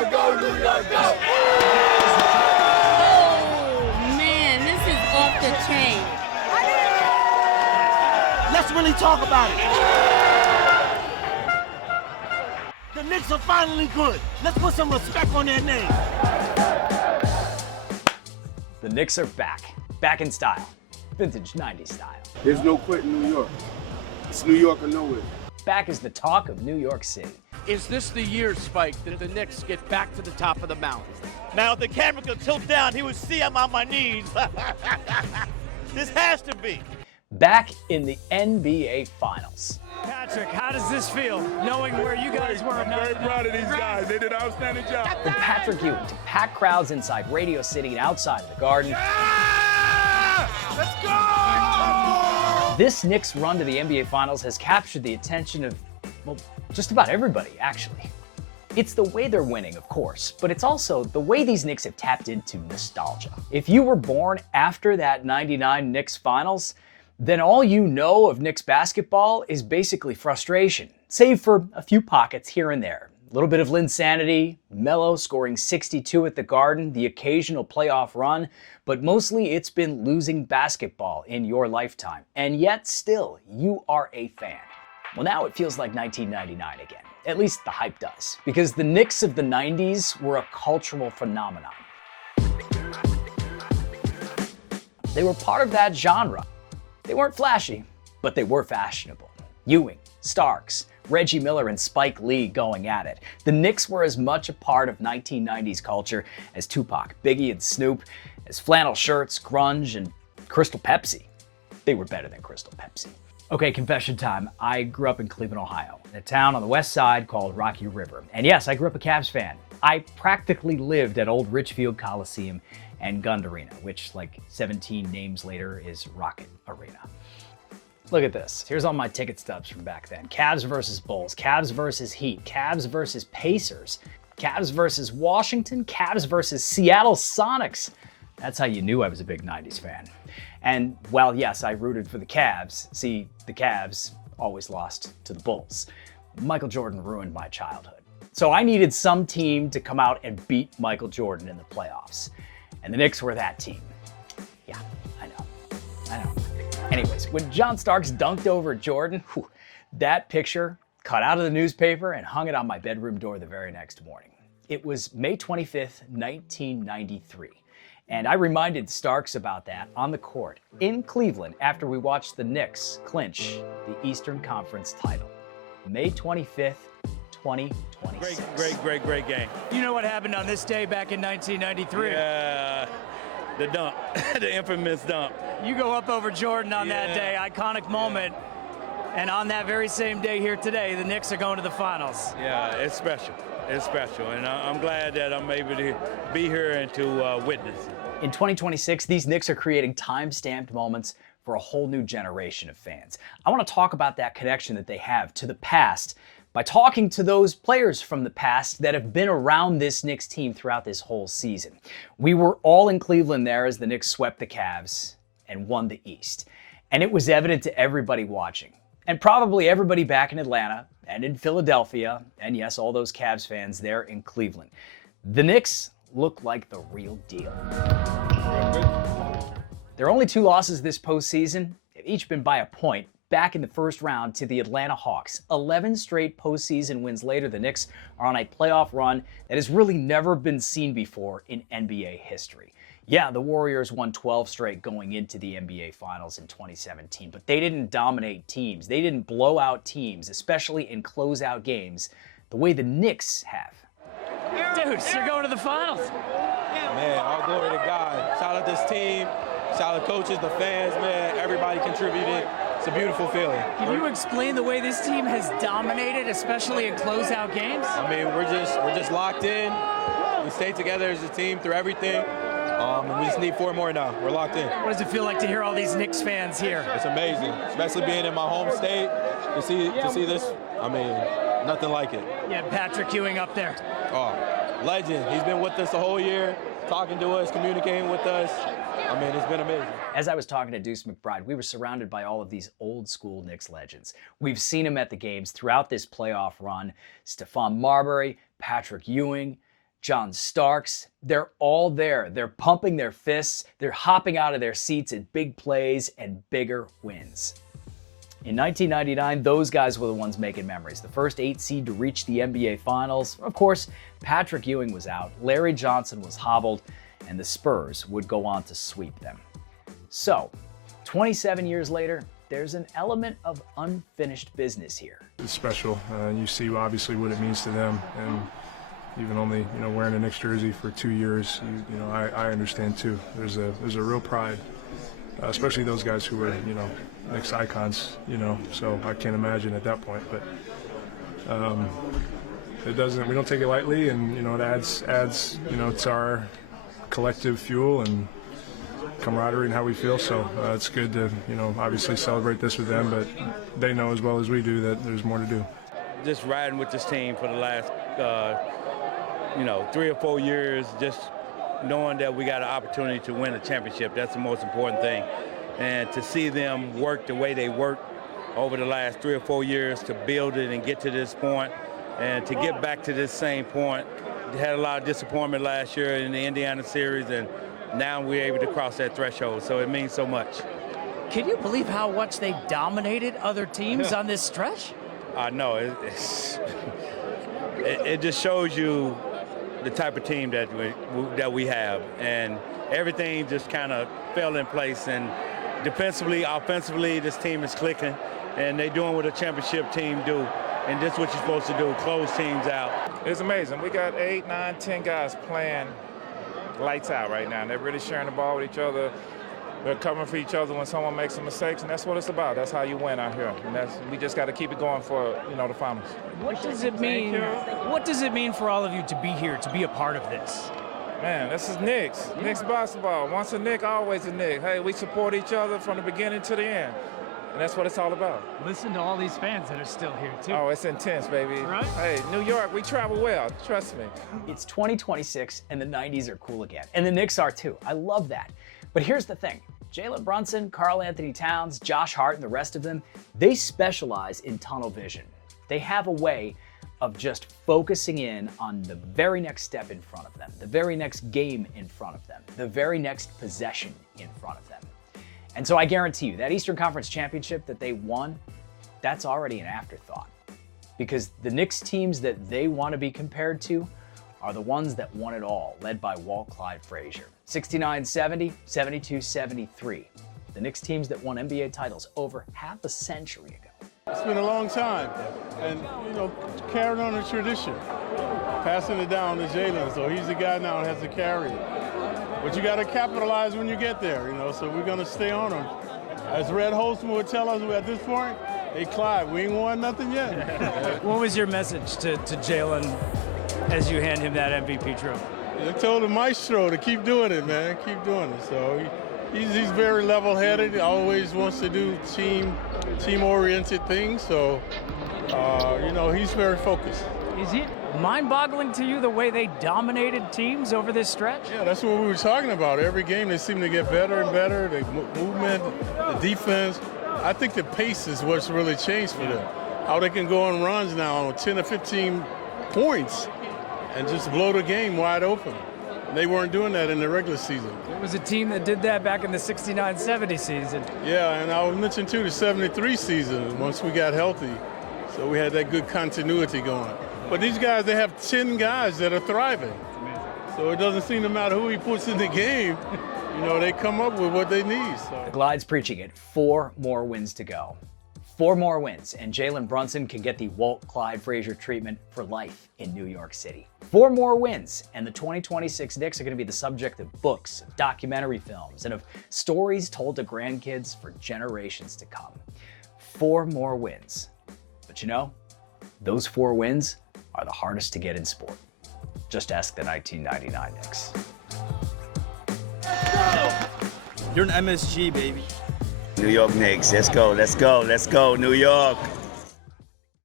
York, go New York, go! Oh, man, this is off the chain. Let's really talk about it. The Knicks are finally good. Let's put some respect on their name. The Knicks are back. Back in style. Vintage 90s style. There's no quit in New York. It's New York or nowhere. Back as the talk of New York City. Is this the year, Spike, that the Knicks get back to the top of the mountain? Now, if the camera could tilt down, he would see I'm on my knees. This has to be. Back in the NBA Finals. Patrick, how does this feel, knowing where you guys were? I'm very proud of these guys. They did an outstanding job. From Patrick Ewing to packed crowds inside Radio City and outside of the Garden. Yeah! Let's go! This Knicks run to the NBA Finals has captured the attention of, well, just about everybody, actually. It's the way they're winning, of course, but it's also the way these Knicks have tapped into nostalgia. If you were born after that '99 Knicks Finals, then all you know of Knicks basketball is basically frustration, save for a few pockets here and there. A little bit of Linsanity, Melo scoring 62 at the Garden, the occasional playoff run, but mostly it's been losing basketball in your lifetime. And yet still, you are a fan. Well, now it feels like 1999 again. At least the hype does, because the Knicks of the 90s were a cultural phenomenon. They were part of that genre. They weren't flashy, but they were fashionable. Ewing, Starks, Reggie Miller, and Spike Lee going at it. The Knicks were as much a part of 1990s culture as Tupac, Biggie, and Snoop, as flannel shirts, grunge, and Crystal Pepsi. They were better than Crystal Pepsi. Okay, confession time. I grew up in Cleveland, Ohio, in a town on the west side called Rocky River. And yes, I grew up a Cavs fan. I practically lived at Old Richfield Coliseum and Gund Arena, which, like 17 names later, is Rocket Arena. Look at this. Here's all my ticket stubs from back then. Cavs versus Bulls, Cavs versus Heat, Cavs versus Pacers, Cavs versus Washington, Cavs versus Seattle Sonics. That's how you knew I was a big 90s fan. And while, yes, I rooted for the Cavs, see, the Cavs always lost to the Bulls. Michael Jordan ruined my childhood. So I needed some team to come out and beat Michael Jordan in the playoffs. And the Knicks were that team. Yeah, I know. Anyways, when John Starks dunked over Jordan, that picture cut out of the newspaper and hung it on my bedroom door the very next morning. It was May 25th, 1993. And I reminded Starks about that on the court in Cleveland after we watched the Knicks clinch the Eastern Conference title. May 25th, 2026. Great game. You know what happened on this day back in 1993? Yeah, the dunk, the infamous dunk. You go up over Jordan on that day, iconic moment. And on that very same day here today, the Knicks are going to the finals. Yeah, it's special. It's special, and I'm glad that I'm able to be here and to witness it. In 2026, these Knicks are creating time-stamped moments for a whole new generation of fans. I want to talk about that connection that they have to the past by talking to those players from the past that have been around this Knicks team throughout this whole season. We were all in Cleveland there as the Knicks swept the Cavs and won the East. And it was evident to everybody watching, and probably everybody back in Atlanta and in Philadelphia, and yes, all those Cavs fans there in Cleveland. The Knicks look like the real deal. Their only two losses this postseason have each been by a point, back in the first round to the Atlanta Hawks. 11 straight postseason wins later, the Knicks are on a playoff run that has really never been seen before in NBA history. Yeah, the Warriors won 12 straight going into the NBA Finals in 2017, but they didn't dominate teams. They didn't blow out teams, especially in closeout games, the way the Knicks have. Dudes, you're going to the finals. Man, all glory to God. Shout out this team, shout out coaches, the fans, man, everybody contributed. It's a beautiful feeling. Can you explain the way this team has dominated, especially in closeout games? I mean, we're just locked in. We stay together as a team through everything. And we just need 4 more now. We're locked in. What does it feel like to hear all these Knicks fans here? It's amazing, especially being in my home state. To see this, I mean, nothing like it. Yeah, Patrick Ewing up there. Oh, legend. He's been with us the whole year, talking to us, communicating with us. I mean, it's been amazing. As I was talking to Deuce McBride, we were surrounded by all of these old school Knicks legends. We've seen them at the games throughout this playoff run. Stephon Marbury, Patrick Ewing, John Starks, they're all there. They're pumping their fists, they're hopping out of their seats at big plays and bigger wins. In 1999, those guys were the ones making memories. The first 8 seed to reach the NBA Finals. Of course, Patrick Ewing was out, Larry Johnson was hobbled, and the Spurs would go on to sweep them. So, 27 years later, there's an element of unfinished business here. It's special. You see obviously what it means to them, and even only wearing a Knicks jersey for 2 years, I understand too. There's a real pride, especially those guys who were Knicks icons. So I can't imagine at that point, but we don't take it lightly, and it adds to our collective fuel and camaraderie and how we feel. So it's good to obviously celebrate this with them, but they know as well as we do that there's more to do. Just riding with this team for the last 3 or 4 years, just knowing that we got an opportunity to win a championship, that's the most important thing. And to see them work the way they worked over the last 3 or 4 years to build it and get to this point, and to get back to this same point. They had a lot of disappointment last year in the Indiana series, and now we're able to cross that threshold, so it means so much. Can you believe how much they dominated other teams on this stretch? I know. It just shows you the type of team that we have, and everything just kind of fell in place. And defensively, offensively, this team is clicking, and they're doing what a championship team do. And this is what you're supposed to do, close teams out. It's amazing. We got 8, 9, 10 guys playing lights out right now. And they're really sharing the ball with each other. They're covering for each other when someone makes some mistakes, and that's what it's about. That's how you win out here. And we just got to keep it going for the finals. What does it mean? What does it mean for all of you to be here, to be a part of this? Man, this is Knicks. Yeah. Knicks basketball. Once a Knick, always a Knick. Hey, we support each other from the beginning to the end. And that's what it's all about. Listen to all these fans that are still here, too. Oh, it's intense, baby. Right? Hey, New York, we travel well. Trust me. It's 2026, and the 90s are cool again. And the Knicks are, too. I love that. But here's the thing. Jalen Brunson, Karl Anthony Towns, Josh Hart, and the rest of them, they specialize in tunnel vision. They have a way of just focusing in on the very next step in front of them, the very next game in front of them, the very next possession in front of them. And so I guarantee you, that Eastern Conference championship that they won, that's already an afterthought. Because the Knicks teams that they want to be compared to are the ones that won it all, led by Walt, Clyde, Frazier. 69-70, 72-73. The Knicks teams that won NBA titles over half a century ago. It's been a long time, and carrying on the tradition, passing it down to Jalen. So he's the guy now that has to carry it. But you got to capitalize when you get there, so we're going to stay on him. As Red Holtzman would tell us at this point, hey, Clyde, we ain't won nothing yet. What was your message to Jalen as you hand him that MVP trophy? I told the maestro to keep doing it, man, keep doing it. So he's very level-headed, always wants to do team-oriented things. So, he's very focused. Is it mind-boggling to you the way they dominated teams over this stretch? Yeah, that's what we were talking about. Every game they seem to get better and better. The movement, the defense. I think the pace is what's really changed for them. How they can go on runs now on 10 or 15 points and just blow the game wide open. They weren't doing that in the regular season. It was a team that did that back in the 69-70 season. Yeah, and I would mention too the 73 season once we got healthy. So we had that good continuity going. But these guys, they have 10 guys that are thriving. So it doesn't seem to matter who he puts in the game. They come up with what they need. So. The Clyde's preaching it. 4 more wins to go. 4 more wins, and Jalen Brunson can get the Walt, Clyde, Frazier treatment for life in New York City. 4 more wins, and the 2026 Knicks are going to be the subject of books, of documentary films, and of stories told to grandkids for generations to come. 4 more wins. But those 4 wins are the hardest to get in sport. Just ask the 1999 Knicks. You're an MSG, baby. New York Knicks, let's go, New York.